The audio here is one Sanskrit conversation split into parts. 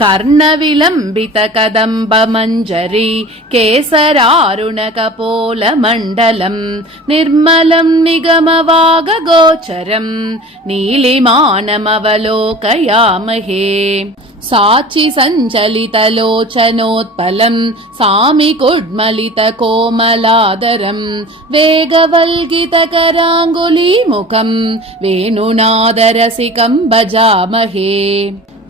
कर्णविलम्बितकदम्बमञ्जरी केसरारुणकपोलमण्डलम् निर्मलम् निगमवागगोचरम् नीलिमानमवलोकयामहे। साचि सञ्चलितलोचनोत्पलम् सामिकुड्मलितकोमलादरम् वेगवल्गितकराङ्गुलीमुखम् वेणुनादरसिकम् भजामहे।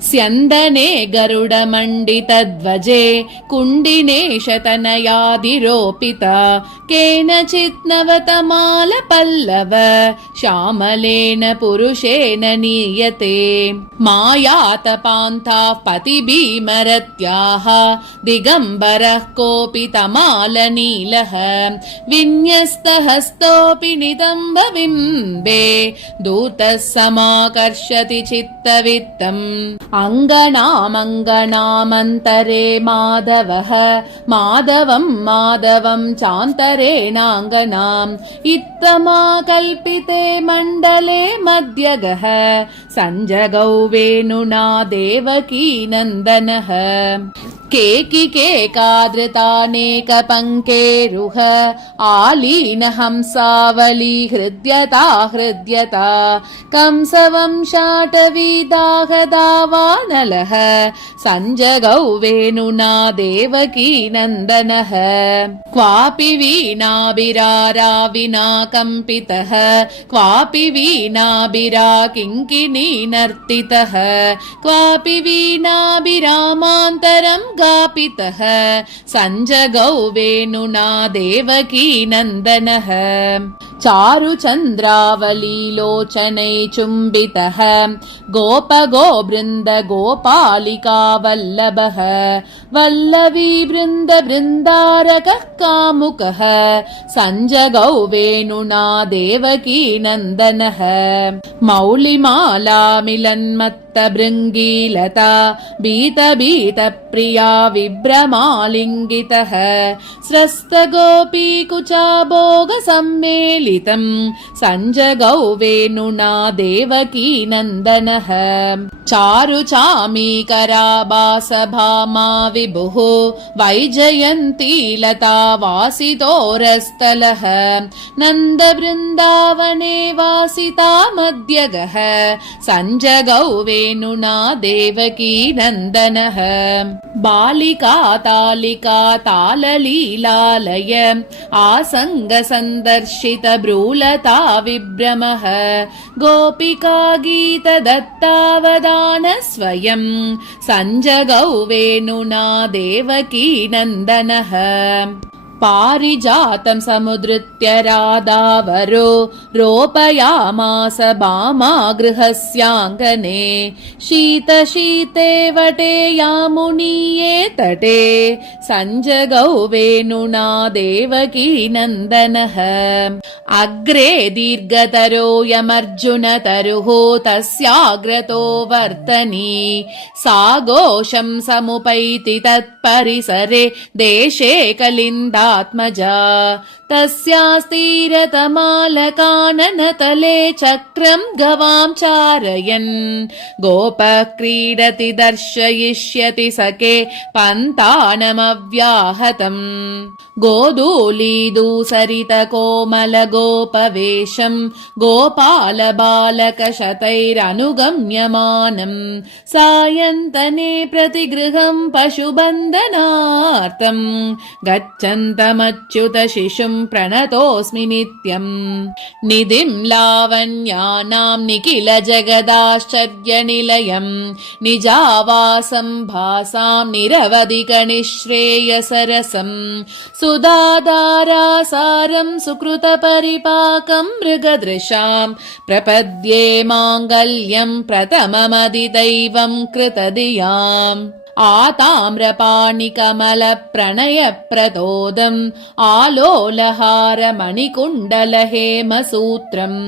स्यन्दने गरुडमण्डितध्वजे कुण्डिनेशतनयाधिरोपिता केनचित् नवतमालपल्लव श्यामलेन पुरुषेण नीयते। मायातपान्ताः पतिभीमरत्याः दिगम्बरः कोऽपि तमालनीलः विन्यस्तहस्तोऽपि नितम्बबिम्बे दूतः समाकर्षति चित्तवित्तम्। अङ्गनामङ्गनामन्तरे माधवः माधवम् माधवम् चान्तरेणाङ्गनाम् इत्थमाकल्पिते मण्डले मध्यगः सञ्जगौ वेणुना देवकीनन्दनः। केकिकेकादृतानेकपङ्केरुह आलीनहंसावली हृद्यता हृद्यता कंसवंशाटवीदाहदावानलः सञ्जगौ वेणुना देवकीनन्दनः। क्वापि वीणाभिराराविना कम्पितः क्वापि वीणाभिरा किङ्किणीनर्तितः क्वापि वीणाभिरामान्तरम् गापितः सञ्जगौ वेणुना देवकीनन्दनः। चारुचन्द्रावलीलोचनै चुम्बितः गोपगोबृन्द गोपालिका वल्लभः वल्लवी बृन्द बृन्दारकः कामुकः सञ्जगौ वेणुना देवकीनन्दनः। मौलिमालामिलन्मत्तभृङ्गीलता भीतभीतप्रिया विभ्रमालिङ्गितः स्रस्तगोपीकुचाभोगसम्मेलितम् सञ्जगौ वेणुना देवकीनन्दनः। चारुचामीकराभासभामा विभुः वैजयन्तीलता वासितोरस्थलः नन्दबृन्दावने वासिता मध्यगः सञ्जगौ वेणुना देवकीनन्दनः। बालिका तालिका ताललीलालय आसङ्गसन्दर्शित ब्रूलता विभ्रमः गोपिका गीतदत्तावदान स्वयं सञ्जगौ वेणुना देवकीनन्दनः। पारिजातं समुद्धृत्य राधावरो रोपयामास भामा गृहस्याङ्गने शीतशीते वटे यामुनीये तटे सञ्जगौ वेणुना देवकीनन्दनः। अग्रे दीर्घतरोऽयमर्जुनतरुः तस्याग्रतो वर्तनी सा घोषं समुपैति तत्परिसरे देशे कलिन्दात्मजा तस्यास्तीरतमालकाननतले चक्रं गवां चारयन् गोपः क्रीडति दर्शयिष्यति सखे पन्तानमव्याहतम्। गोधूलीदूसरितकोमलगोपवेशं गोपालबालकशतैरनुगम्यमानम् सायन्तने प्रतिगृहं पशुबन्धनार्थम् गच्छन्तमच्युत शिशुं प्रणतोऽस्मि नित्यम्। निधिं लावण्यानां निखिल जगदाश्चर्यनिलयम् निजावासं भासां निरवधिकनिःश्रेयसरसम् सुधाधारासारं सुकृतपरिपाकं मृगदृशां प्रपद्ये माङ्गल्यं प्रथममधिदैवं कृतधियाम्। आताम्रपाणिकमलप्रणयप्रतोदम् आलोलहारमणिकुण्डलहेमसूत्रम्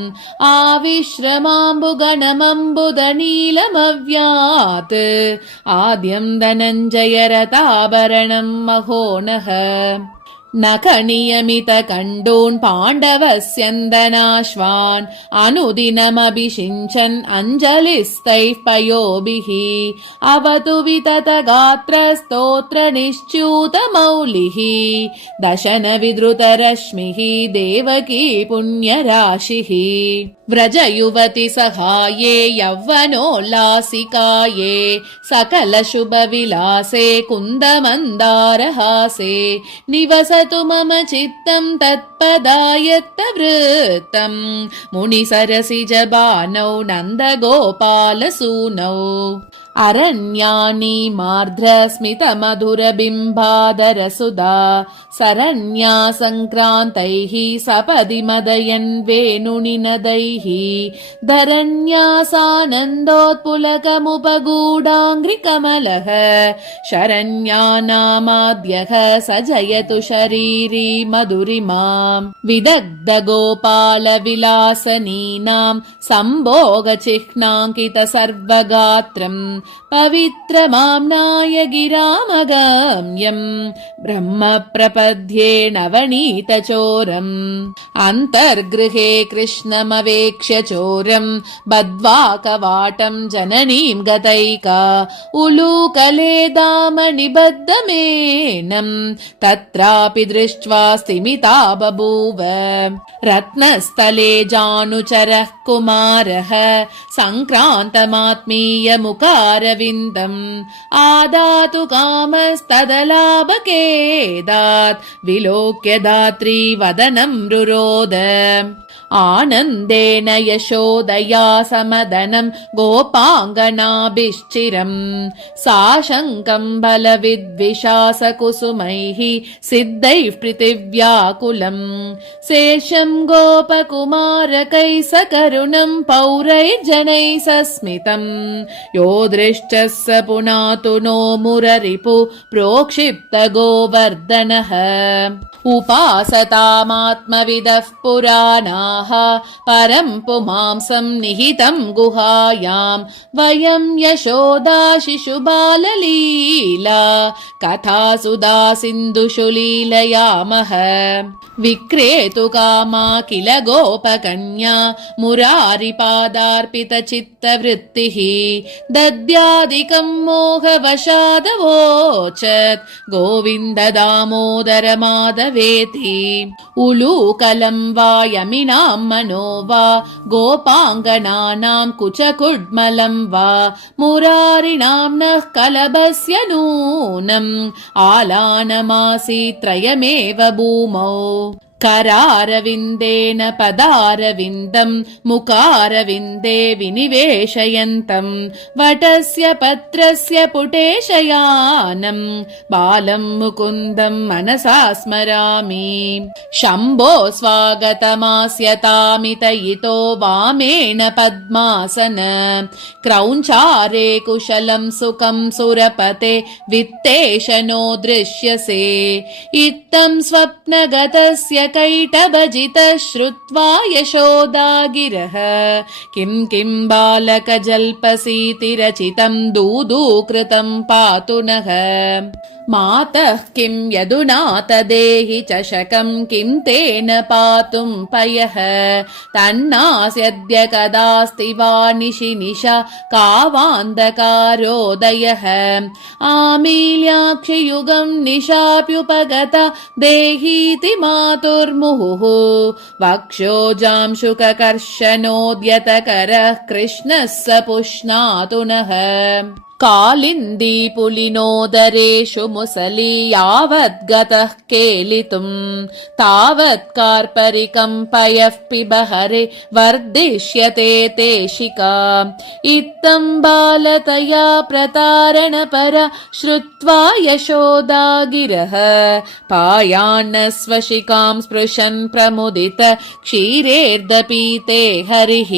आविश्रमाम्बुगणमम्बुदनीलमव्यात् आद्यं धनञ्जयरताभरणं महो नः। नखनियमितकण्डून् पाण्डवस्यन्दनाश्वान् अनुदिनमभिषिञ्चन् अञ्जलिस्तैः पयोभिः अवतु विततगात्रस्तोत्रनिश्च्यूतमौलिः दशनविद्रुतरश्मिः देवकी पुण्यराशिः व्रजयुवति सहाये यौवनोल्लासिकाये सकलशुभविलासे कुन्दमन्दारहासे निवसतु मम चित्तं तत्पदायत्तवृत्तम् मुनिसरसिजबानौ नन्दगोपालसूनौ अरण्यानि मार्द्रस्मितमधुरबिम्बादरसुधा सरण्या सङ्क्रान्तैः सपदि मदयन् वेणुनिनदैः धरण्यासानन्दोत्पुलकमुपगूढाङ्घ्रिकमलः शरण्यानामाद्यः स जयतु शरीरी मधुरिमाम् विदग्धगोपालविलासनीनां सम्भोगचिह्नाङ्कितसर्वगात्रम् पवित्रमाम्नाय गिरामगम्यम् ब्रह्म प्रपद्ये नवनीतचोरम् अन्तर्गृहे कृष्णमवेक्ष्य चोरम् बद्ध्वा कवाटम् जननीम् गतैका उलूकले दामनिबद्धमेनम् तत्रापि दृष्ट्वा स्तिमिता बभूव रत्नस्थले जानुचरः कुमारः सङ्क्रान्तमात्मीयमुखारविन्दम् आदातु कामस्तदलाभकेदात् विलोक्य दात्री वदनम् रुरोद आनन्देन यशोदया समदनं गोपाङ्गनाभिश्चिरम् साशङ्कम् बलविद्विषासकुसुमैः सिद्धैः पृथिव्याकुलम् शेषम् गोपकुमारकैः सकरुणम् पौरैर्जनैः सस्मितम् यो दृष्टः स पुनातु नो मुररिपु प्रोक्षिप्त गोवर्धनः उपासतामात्मविदः पुराणाः परं पुमांसं निहितं गुहायां वयं यशोदा शिशुबाललीला कथासुधा सिन्धुषु लीलयामः विक्रेतु कामा किल गोपकन्या मुरारिपादार्पितचित्तवृत्तिः दद्यादिकं मोहवशादवोचत् गोविन्द दामोदर माधवेति उलूकलं वा यमिनां मनो वा गोपाङ्गनानां कुचकुड्मलं वा मुरारिनाम्नः कलभस्य नूनम् आलानमासीत् त्रयमेव भूमौ करारविन्देन पदारविन्दं मुखारविन्दे विनिवेशयन्तं वटस्य पत्रस्य पुटे शयानं बालं मुकुन्दं मनसा स्मरामि शम्भो स्वागतमास्यतामितयितो वामेन पद्मासन क्रौञ्चारे कुशलं सुखं सुरपते वित्तेशनो दृश्यसे इत्थं स्वप्नगतस्य कैटभजितः श्रुत्वा यशोदा गिरः किं बालकजल्पसीति रचितं दूदूकृतं पातु नः मातः किं यदुनाथ देहि चषकं किं तेन पातुं पयः तन्नास्यद्य कदास्ति वा निशि निशा कावान्धकारोदयः आमील्याक्षियुगं निशाप्युपगता देहीति मातुर्मुहुः वक्षोजां शुककर्षणोद्यतकरः कृष्णः स पुष्णातु नः कालिन्दी पुलिनोदरेषु मुसली यावद्गतः केलितुं तावत् कार्परिकं पयः पिबहरे वर्धिष्यते तेशिका इत्थं बालतया प्रतारणपरा श्रुत्वा यशोदा गिरः पायान्न स्वशिकां स्पृशन् प्रमुदित क्षीरेर्दपीते हरिः